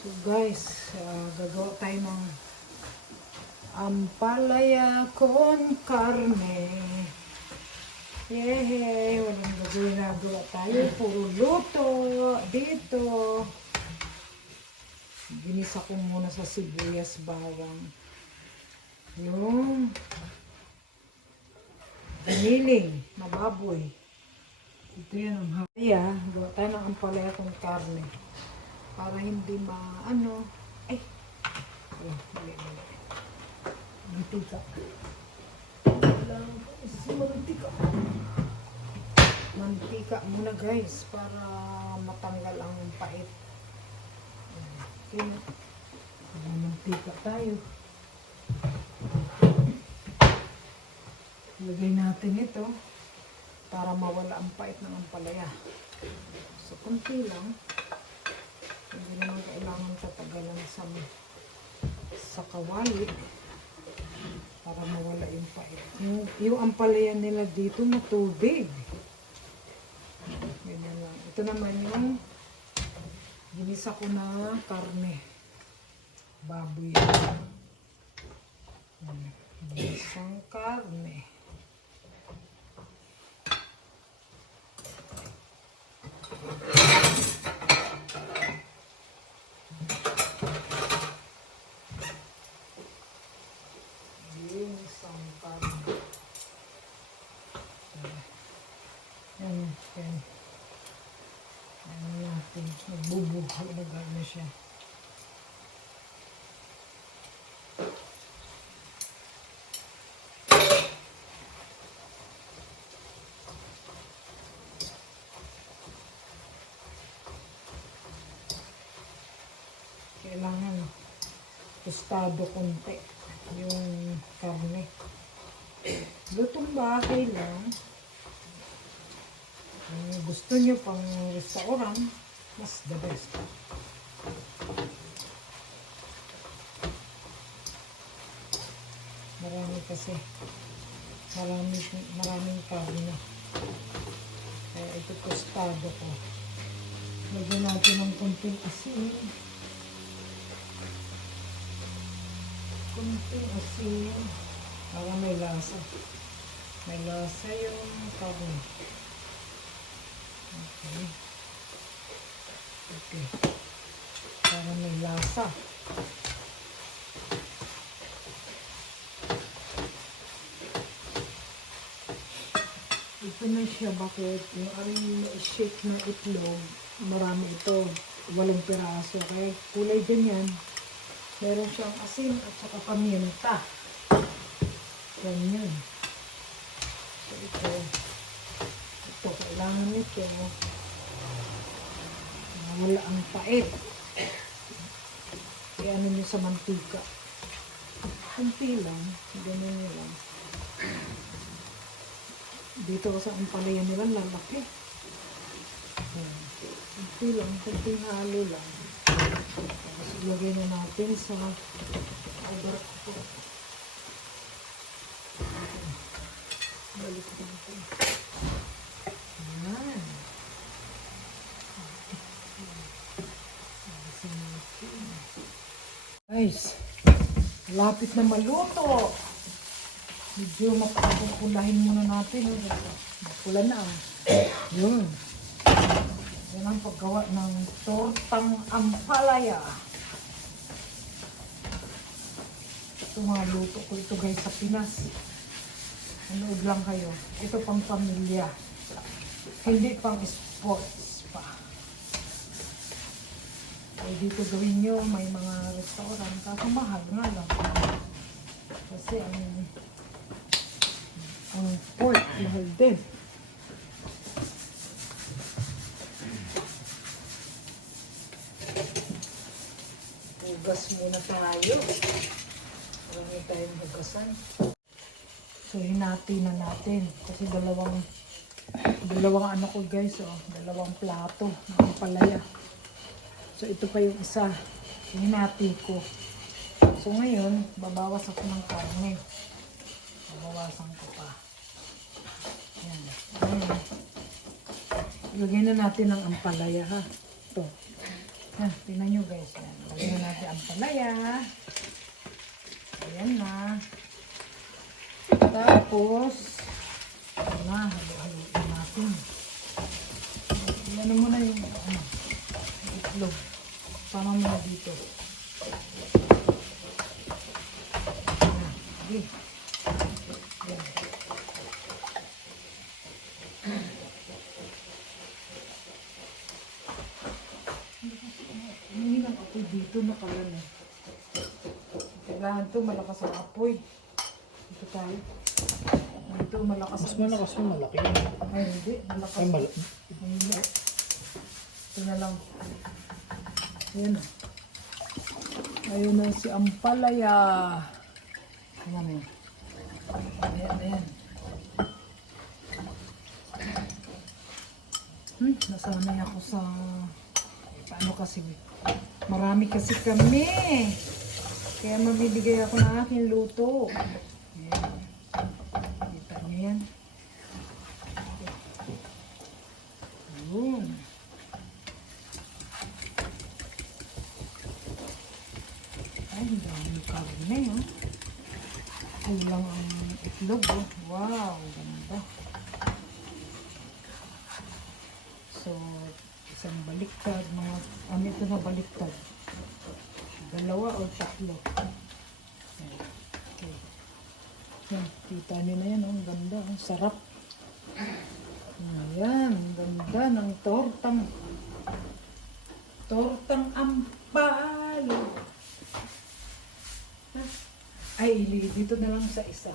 So guys, gagawa tayo ng ampalaya con carne. Yehey! Walang gagawa tayo. Puro luto dito. Ginisa ko muna sa sibuyas bawang. Yung giniling na baboy. Ito yan ang haya. Gawa tayo ng ampalaya con carne. Para hindi maano. Ay! Oh, mali. Mantika. Mantika muna guys para matanggal ang pait. Okay. Mantika tayo. Lagay natin ito para mawala ang pait ng ampalaya. So, kunti lang. Hindi naman kailangan tatagalan sa kawali para mawala yung pait. Yung ampalaya nila dito matubig. Ganyan lang. Ito naman yung ginisa ko na karne. Baboy. Ginisang karne. Ginisang karne. Yan. Ano natin, nagbubuhay na gano'n siya. Kailangan tostado konti yung karne. Lutong bahay lang. Kung gusto nyo pang restaurant, mas the best. Marami kasi. Maraming karne. Kaya ito tostado ko. Lagyan natin ng konting asin. Konting asin. Para may lasa. May lasa yung karne. Okay. Para may lasa. Ito na siya. Bakit? Yung aring shake na itlog, marami ito. 8 piraso. Kaya kulay ganyan. Meron siyang asin at saka paminta. Ganyan. So ito, kailangan nito. Wala ang pait. Kaya ano nyo sa mantika. Kunti lang. Ganyan nyo lang. Dito sa ampalaya nila lalaki. Kunti lang. Kunting halo lang. Tapos ilagay na natin sa over ko. Balik natin. Ayan. Guys, lapit na maluto. Medyo mapapukulahin muna natin. Mapula na. Yun. Yan ang paggawa ng tortang ampalaya. Ito mga luto ko ito guys sa Pinas. Manood lang kayo. Ito pang pamilya. Hindi pang sports pa. Ay dito gawin nyo, may mga restaurant. Kaso mahal nga lang. Kasi ang pork mahal din. Hugas muna tayo. Marami tayong hugasan. So hinati na natin. Kasi dalawang ano ko guys, dalawang plato ng ampalaya. So ito pa yung isa. Hinati ko. So ngayon, babawas ako ng karne. Babawasan ko pa. Yan. Ngayon, ilagay na natin ang ampalaya ha. Ito. Tingnan nyo guys. Yan. Lagyan na natin ang palaya. Ayan na. Tapos, ayan na. Halo-haloin natin. Ano muna yung itlog. Sama muna dito. Ayan. Ayan. Hindi lang apoy dito nakalan eh. Kailangan to malakas ang apoy. Dito tayo. Dito malakas. Mas malakas mo, malaki yun. Ay hindi, malakas. Ay, Hindi. Ito na lang. Ayan na. Ayun na si Ampalaya. Ayan na. Ayan. Nasanay ako sa... Paano kasi... Marami kasi kami. Kaya mabibigay ako ng aking luto. Ayan. Kita niyo yan. Ayun. Ay, ang dami karne, oh. Ay lang ang itlog, oh. Wow, ganda. So, isang baliktad, mga, ano ito na baliktad? Dalawa o tatlo. Okay. Yan, kita niyo na yan, oh. Ang ganda, ang sarap. Ayan, ang ganda ng tortang ampalo. Ay, dito na lang sa isa.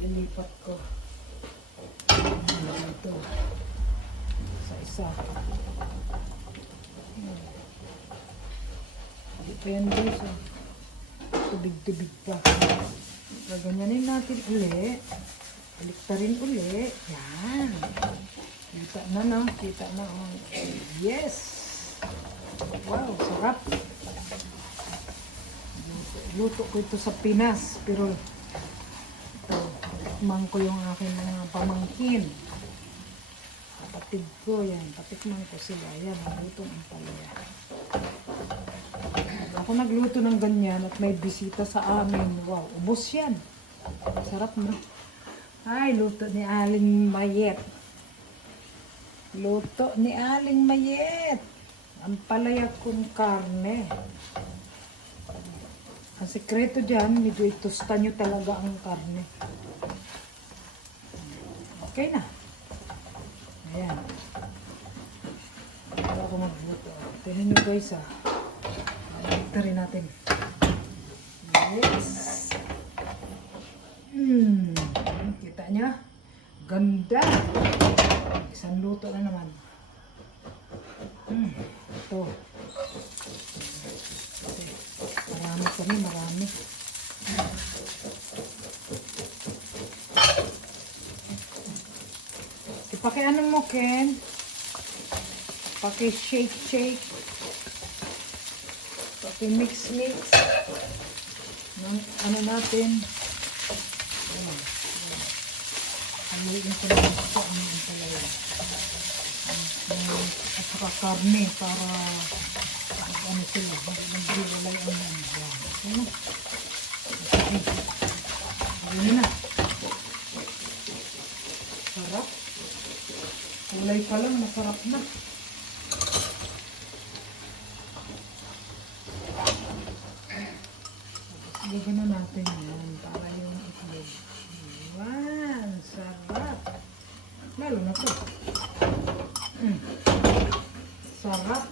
Ilipat ko. Dito. Sa isa. Depende sa tubig-tubig pa. Gaganyanin natin uli. Baliktarin uli. Yan. Kita na na. Kita na. Yes! Wow, sarap. Luto ko ito sa Pinas, pero ito, tikman ko yung aking mga pamangkin. Kapatid ko, yan. Patikman ko sila. Yan, ang lutong ampalaya. Ako nagluto ng ganyan at may bisita sa amin. Wow, ubos yan. Sarap na. Ay, luto ni Aling Mayet. Luto ni Aling Mayet. Ampalaya kung karne. Ang sekreto dyan, medyo itusta nyo talaga ang karne. Okay na. Ayan. Para ako magluto. Tignan nyo guys ah. Ito rin natin. Yes. Kita nyo? Ganda. Isang luto na naman. Ito. Marami kami, marami. Paki-ano mo, Ken? Paki-shake. Paki-mix. Ano natin? Ayan. Haluin ko lang ito ang talaga. At saka karne para ano sila, mag-iwalay ang mga. Ayan. Ayan na. Sarap. Kulay pa lang, masarap na. Lagyan na natin yan para yung itlog. Wow, sarap. Lalo na to. Sarap.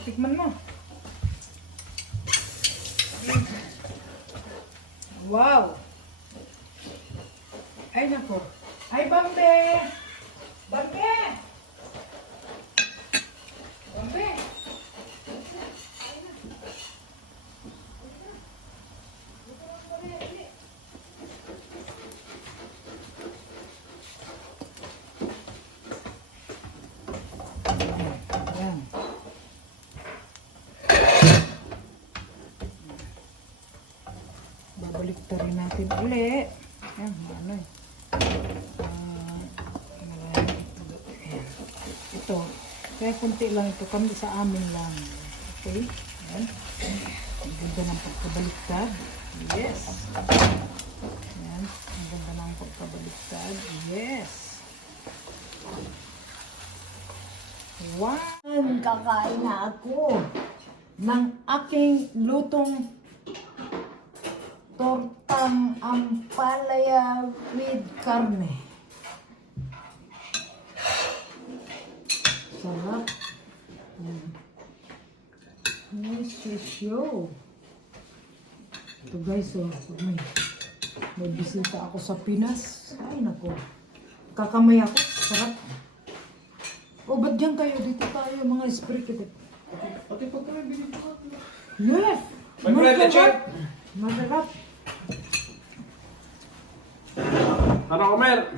Tikman mo. Wow. Ay nako. Ay Bambe. Bambe. Bambe. Ayan. Babalik ta rin natin ulit. Ayan, ano eh. ito. Kaya kunti lang ito. Kami sa amin lang. Okay? Yan. Ang ganda ng pagkabaliktad. Yes. Yan. Ang ganda ng pagkabaliktad. Yes. Wow! Kakain na ako ng aking lutong tortang ampalaya with karne. Sarap. Yan. Nice to show. Ito guys, oh, pag may bisita ako sa Pinas. Ay, nako. Kakamay ako. Sarap. O, ba't dyan tayo? Dito tayo, mga espiritu. Pati pagkain, binigyan ko. Yes! Mag-red chat. Masarap. Ano, Omer?